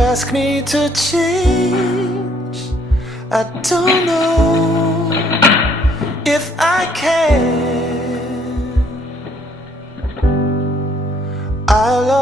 ask me to change. I don't know if I can. I love